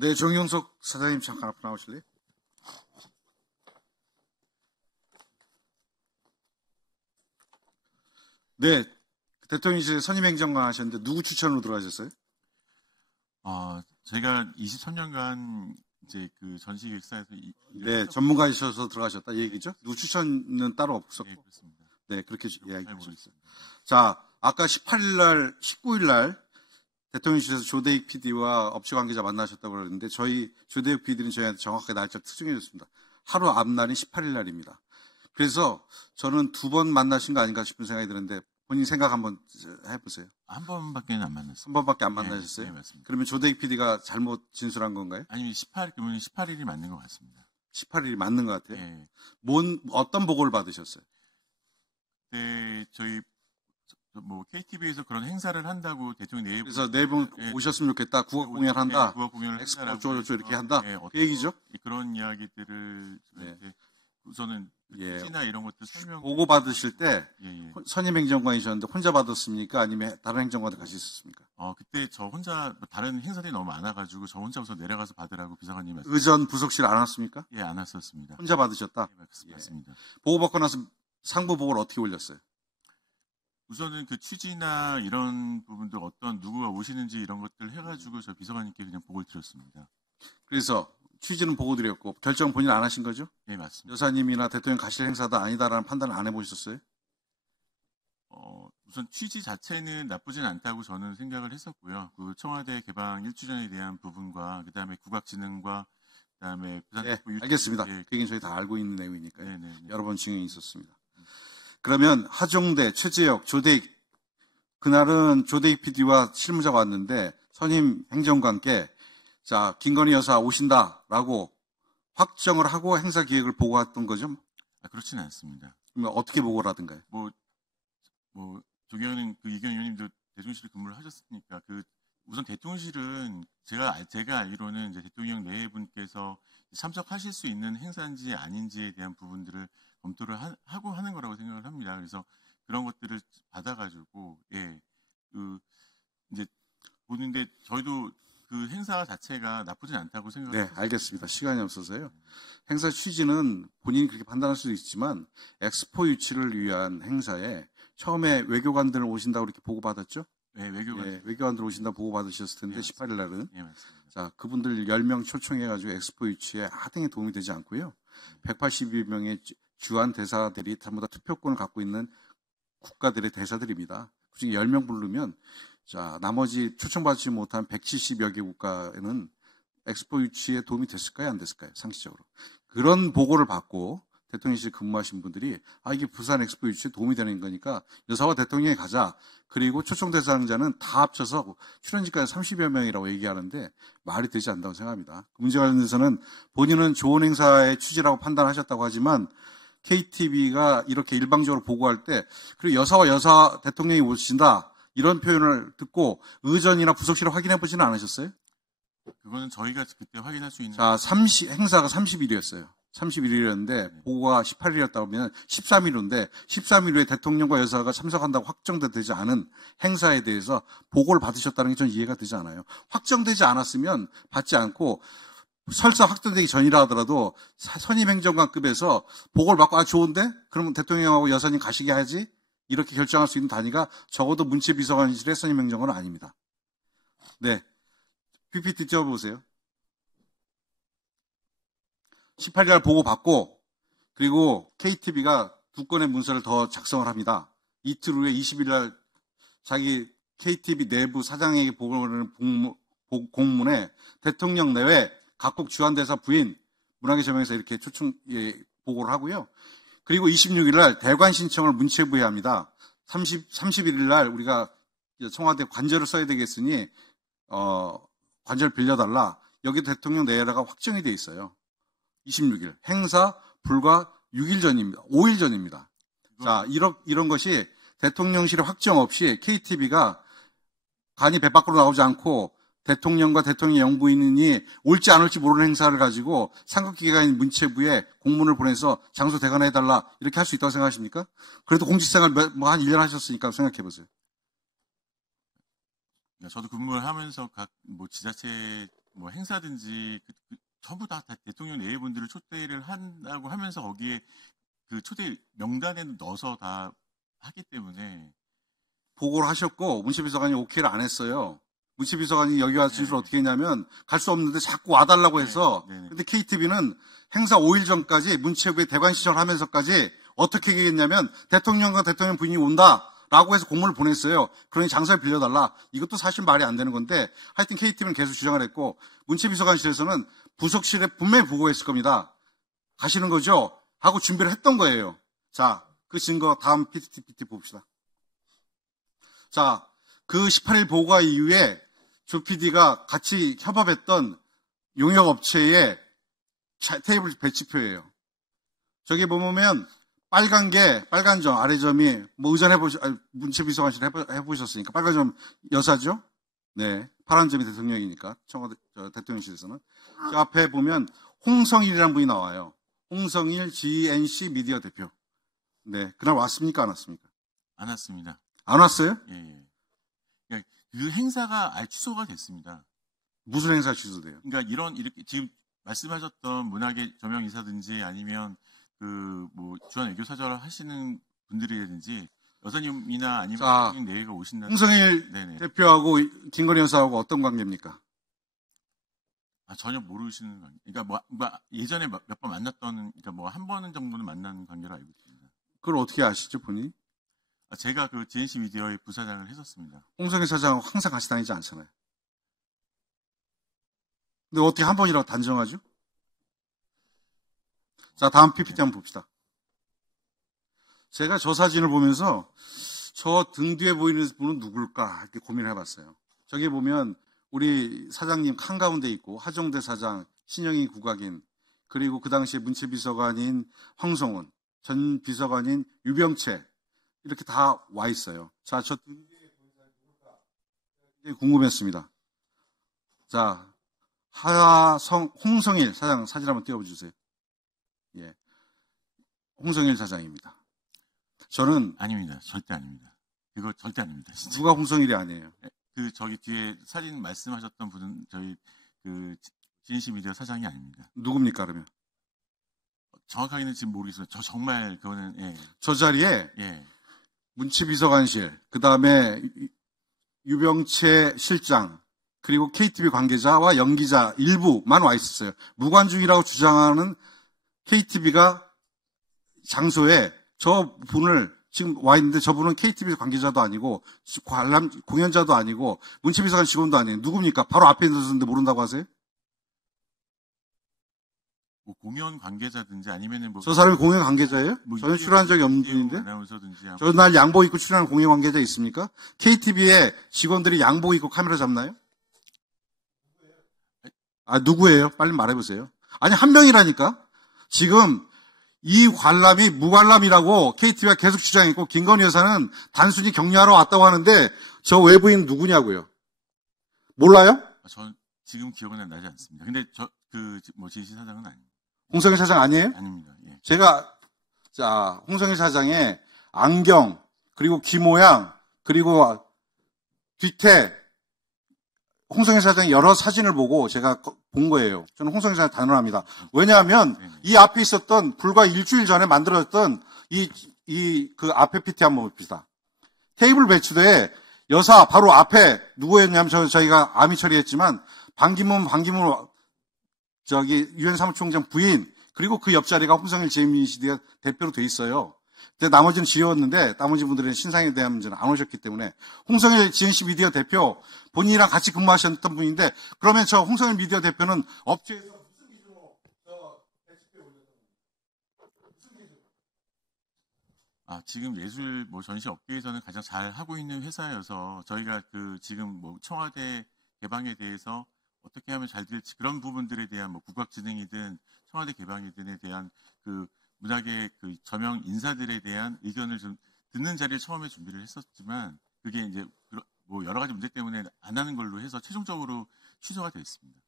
네, 정용석 사장님 잠깐 앞으로 나오실래요? 네, 대통령실 선임행정관 하셨는데 누구 추천으로 들어가셨어요? 제가 23년간 이제 그 전시기획사에서 네, 전문가이셔서 들어가셨다 이 얘기죠? 누구 추천은 따로 없었고. 네, 그렇습니다. 네, 그렇게 이야기 잘 하셨어요. 모르겠습니다. 자, 아까 18일 날, 19일 날 대통령실에서 조대익 PD와 업체 관계자 만나셨다고 그러는데 저희 조대익 PD는 저희한테 정확하게 날짜 특정해 줬습니다. 하루 앞날이 18일 날입니다. 그래서 저는 2번 만나신 거 아닌가 싶은 생각이 드는데 본인 생각 한번 해보세요. 한 번밖에 안 만났어요. 한 번밖에 안 만나셨어요? 네, 맞습니다. 그러면 조대익 PD가 잘못 진술한 건가요? 아니, 18일이 맞는 것 같습니다. 18일이 맞는 것 같아요. 네. 어떤 보고를 받으셨어요? 네, 저희 KTV에서 그런 행사를 한다고 대통령 내부 그래서 내분 오셨으면 좋겠다. 국악 공연한다. 국악 공연을 엑스포 한다라고 어쩌고 이렇게 한다. 네, 그 얘기죠? 그런 이야기들을 저희한테 우선은 특징이나 이런 것들 설명 보고 받으실 때 예. 선임 행정관이셨는데 혼자 받았습니까? 아니면 다른 행정관들 같이 있었습니까? 그때 저 혼자 다른 행사들이 너무 많아가지고 저 혼자 우선 내려가서 받으라고 비서관님이 말씀. 의전 부속실 안 왔습니까? 예, 안 왔었습니다. 혼자 받으셨다? 예, 맞습니다. 보고 받고 나서 상부 보고를 어떻게 올렸어요? 우선은 그 취지나 이런 부분들 누구가 오시는지 이런 것들 해가지고 저 비서관님께 그냥 보고를 드렸습니다. 그래서 취지는 보고 드렸고 결정 본인 안 하신 거죠? 네, 맞습니다. 여사님이나 대통령 가실 행사다 아니다라는 판단을 안 해보셨어요? 우선 취지 자체는 나쁘진 않다고 저는 생각을 했었고요. 그 청와대 개방 1주년에 대한 부분과 그다음에 국악진흥과 그다음에 부산특보 알겠습니다. 그 얘기는 저희 다 알고 있는 내용이니까요. 네네. 여러 번 증언이 있었습니다. 그러면 하종대, 최재혁, 조대익 그날은 조대익 PD와 실무자가 왔는데 선임 행정관께 자 김건희 여사 오신다라고 확정을 하고 행사 기획을 보고했던 거죠? 그렇지는 않습니다. 그러면 어떻게 보고를 하던가요? 조경은 이경 의원님도 대통령실에 근무를 하셨으니까 우선 대통령실은 제가 알기로는 이제 대통령 내분께서 참석하실 수 있는 행사인지 아닌지에 대한 부분들을 검토를 하고 하는 거라고 생각을 합니다. 그래서 그런 것들을 받아가지고 이제 보는데 저희도 그 행사 자체가 나쁘진 않다고 생각합니다. 네, 알겠습니다. 시간이 없어서요. 행사 취지는 본인이 그렇게 판단할 수도 있지만 엑스포 유치를 위한 행사에 처음에 외교관들 오신다고 이렇게 보고받았죠? 네, 외교관들 오신다고 보고받으셨을 텐데, 18일 날은. 네, 맞습니다. 자, 그분들 10명 초청해가지고 엑스포 유치에 하등에 도움이 되지 않고요. 182명의 주한 대사들이 전부 다 투표권을 갖고 있는 국가들의 대사들입니다. 그중에 10명 부르면, 자, 나머지 초청받지 못한 170여 개 국가에는 엑스포 유치에 도움이 됐을까요? 안 됐을까요? 상식적으로. 그런 보고를 받고, 대통령실 근무하신 분들이 이게 부산 엑스포 유치에 도움이 되는 거니까 여사와 대통령이 가자. 그리고 초청 대상자는 다 합쳐서 출연진까지 30여 명이라고 얘기하는데 말이 되지 않는다고 생각합니다. 그 문제 관련해서는 본인은 좋은 행사의 취지라고 판단하셨다고 하지만 KTV가 이렇게 일방적으로 보고할 때 그리고 여사와 여사 대통령이 오신다 이런 표현을 듣고 의전이나 부속실을 확인해 보지는 않으셨어요? 그거는 저희가 그때 확인할 수 있는. 자, 행사가 30일이었어요. 31일이었는데 보고가 18일이었다고 하면 13일 후인데 13일 후에 대통령과 여사가 참석한다고 확정되지 않은 행사에 대해서 보고를 받으셨다는 게 전 이해가 되지 않아요. 확정되지 않았으면 받지 않고 설사 확정되기 전이라 하더라도 선임 행정관급에서 보고를 받고 좋은데? 그러면 대통령하고 여사님 가시게 하지? 이렇게 결정할 수 있는 단위가 적어도 문체비서관실의 선임 행정관은 아닙니다. 네. PPT 띄워보세요. 18일 보고 받고 그리고 KTV가 2건의 문서를 더 작성을 합니다. 이틀 후에 20일 날 자기 KTV 내부 사장에게 보고하는 공문에 대통령 내외 각국 주한대사 부인 문화계 저명에서 이렇게 초청 보고를 하고요. 그리고 26일 날 대관 신청을 문체부에 합니다. 31일 날 우리가 청와대 관절을 써야 되겠으니 관절 빌려달라. 여기 대통령 내외가 확정이 돼 있어요. 26일. 행사 불과 6일 전입니다. 5일 전입니다. 자, 이런 것이 대통령실의 확정 없이 KTV가 간이 배 밖으로 나오지 않고 대통령과 대통령 영부인이 올지 안 올지 모르는 행사를 가지고 상급기관인 문체부에 공문을 보내서 장소 대관해달라 이렇게 할 수 있다고 생각하십니까? 그래도 공직생활 한 1년 하셨으니까 생각해보세요. 저도 근무를 하면서 각 지자체 뭐 행사든지 전부 다 대통령 내외분들을 초대를 한다고 하면서 거기에 그 초대 명단에 넣어서 다 하기 때문에 보고를 하셨고 문체비서관이 오케이를 안 했어요. 문체비서관이 여기 와서 진술을 어떻게 했냐면 갈 수 없는데 자꾸 와달라고 해서 근데 KTB는 행사 5일 전까지 문체부에 대관 시절하면서까지 어떻게 얘기했냐면 대통령과 대통령 부인이 온다라고 해서 공문을 보냈어요. 그러니 장소를 빌려달라. 이것도 사실 말이 안 되는 건데 하여튼 KTB는 계속 주장을 했고 문체비서관실에서는 부속실에 분명히 보고했을 겁니다. 가시는 거죠? 하고 준비를 했던 거예요. 자, 그 증거 다음 PPT 봅시다. 자, 그 18일 보고가 이후에 조 PD가 같이 협업했던 용역업체의 테이블 배치표예요. 저기 보면 빨간 점, 아래 점이 뭐 문체비서관실 해보셨으니까 빨간 점 여사죠? 네. 파란 점이 대통령이니까 청와대 대통령실에서는. 저 앞에 보면 홍성일이라는 분이 나와요. 홍성일 GNC 미디어 대표. 네. 그날 왔습니까? 안 왔습니까? 안 왔습니다. 안 왔어요? 예. 그러니까 그 행사가 아예 취소가 됐습니다. 무슨 행사 취소돼요? 그러니까 이렇게 지금 말씀하셨던 문학의 저명 인사든지 아니면 그 뭐 주한 외교 사절을 하시는 분들이라든지 여사님이나 아니면 대통령 내외가 오신다는 홍성일 대표하고 김건희 여사하고 어떤 관계입니까? 전혀 모르시는 관계. 그러니까 뭐 예전에 몇 번 만났던, 그러니까 뭐 한 번 정도는 만난 관계로 알고 있습니다. 그걸 어떻게 아시죠, 본인이? 제가 그 GNC 미디어의 부사장을 했었습니다. 홍성일 사장하고 항상 같이 다니지 않잖아요. 근데 어떻게 한 번이라고 단정하죠? 자, 다음 PPT 한번 봅시다. 제가 저 사진을 보면서 저 등 뒤에 보이는 분은 누굴까 이렇게 고민을 해봤어요. 저기 보면 우리 사장님 한가운데 있고 하정대 사장, 신영희 국악인, 그리고 그 당시에 문체비서관인 황성훈, 전 비서관인 유병채 이렇게 다 와 있어요. 자, 저 등 뒤에 보이는 사람이 누굴까 굉장히 궁금했습니다. 자, 홍성일 사장 사진 한번 띄워주세요. 예, 홍성일 사장입니다. 저는 아닙니다. 절대 아닙니다. 그거 절대 아닙니다. 진짜. 누가 홍성일이 아니에요? 그 저기 뒤에 사진 말씀하셨던 분은 저희 그 GNC 미디어 사장이 아닙니다. 누굽니까 그러면? 정확하게는 지금 모르겠어요. 저 정말 그거는 예. 저 자리에 예. 문체비서관실, 그 다음에 유병채 실장, 그리고 KTB 관계자와 연기자 일부만 와 있었어요. 무관중이라고 주장하는 KTB가 장소에 저 분을 지금 와 있는데 저분은 KTB 관계자도 아니고 관람 공연자도 아니고 문체비서관 직원도 아니에요. 누굽니까? 바로 앞에 있는데 모른다고 하세요? 뭐 공연 관계자든지 아니면은 뭐 저 사람이 공연 관계자예요? 뭐 저는 출연한 적이 없는 분인데. 저 날 양복 입고 출연한 공연 관계자 있습니까? KTB의 직원들이 양복 입고 카메라 잡나요? 아, 누구예요? 빨리 말해보세요. 아니, 한 명이라니까? 지금 이 관람이 무관람이라고 KTB가 계속 주장했고, 김건희 여사는 단순히 격려하러 왔다고 하는데, 저 외부인 누구냐고요? 몰라요? 전 지금 기억은 나지 않습니다. 근데 뭐 GNC 사장은 아닙니다. 홍성일 사장 아니에요? 아닙니다. 예. 자, 홍성일 사장의 안경, 그리고 귀 모양, 그리고 뒤태, 홍성일 사장의 여러 사진을 보고 제가 본 거예요. 저는 홍성일 사장 단언합니다. 왜냐하면 이 앞에 있었던 불과 일주일 전에 만들어졌던 그 앞에 PT 한번 봅시다. 테이블 배치도에 여사 바로 앞에 누구였냐면 저희가 암이 처리했지만 반기문 저기 유엔 사무총장 부인, 그리고 그 옆자리가 홍성일 GNC 대표로 돼 있어요. 근데 나머지는 지웠는데 나머지 분들은 신상에 대한 문제는 안 오셨기 때문에 홍성일 GNC 미디어 대표 본인이랑 같이 근무하셨던 분인데, 그러면 저 홍성일 미디어 대표는 업체에서 무슨 기준으로 저 배치표에 올렸던 거예요? 지금 예술 뭐 전시 업계에서는 가장 잘 하고 있는 회사여서 저희가 지금 뭐 청와대 개방에 대해서 어떻게 하면 잘 될지 그런 부분들에 대한 뭐 국악진흥이든 청와대 개방이든에 대한 그 문학의 그 저명 인사들에 대한 의견을 좀 듣는 자리를 처음에 준비를 했었지만 그게 이제 뭐 여러 가지 문제 때문에 안 하는 걸로 해서 최종적으로 취소가 됐습니다.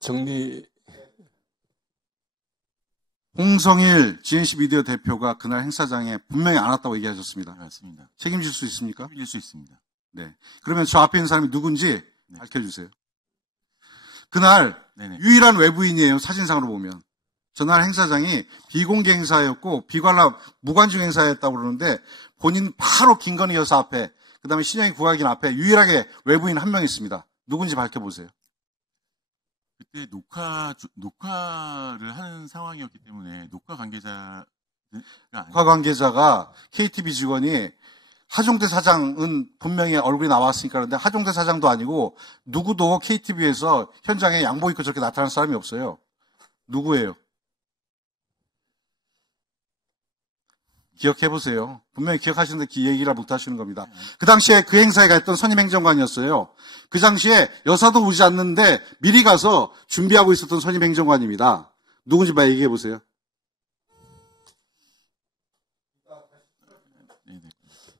정리. 홍성일 GNC 미디어 대표가 그날 행사장에 분명히 안 왔다고 얘기하셨습니다. 네, 맞습니다. 책임질 수 있습니까? 책임질 수 있습니다. 네. 그러면 저 앞에 있는 사람이 누군지 네. 밝혀주세요. 그날 네네. 유일한 외부인이에요. 사진상으로 보면. 전날 행사장이 비공개 행사였고 비관람 무관중 행사였다고 그러는데 본인 바로 김건희 여사 앞에 그다음에 신영희 국악인 앞에 유일하게 외부인 한 명 있습니다. 누군지 밝혀보세요. 그때 녹화를 하는 상황이었기 때문에 녹화 관계자가 녹화 관계자가 KTV 직원이 하종대 사장은 분명히 얼굴이 나왔으니까 그런데 하종대 사장도 아니고 누구도 KTV에서 현장에 양복 입고 저렇게 나타난 사람이 없어요. 누구예요? 기억해보세요. 분명히 기억하시는데 얘기를 못 하시는 겁니다. 그 당시에 그 행사에 갔던 선임 행정관이었어요. 그 당시에 여사도 오지 않는데 미리 가서 준비하고 있었던 선임 행정관입니다. 누군지 얘기해보세요.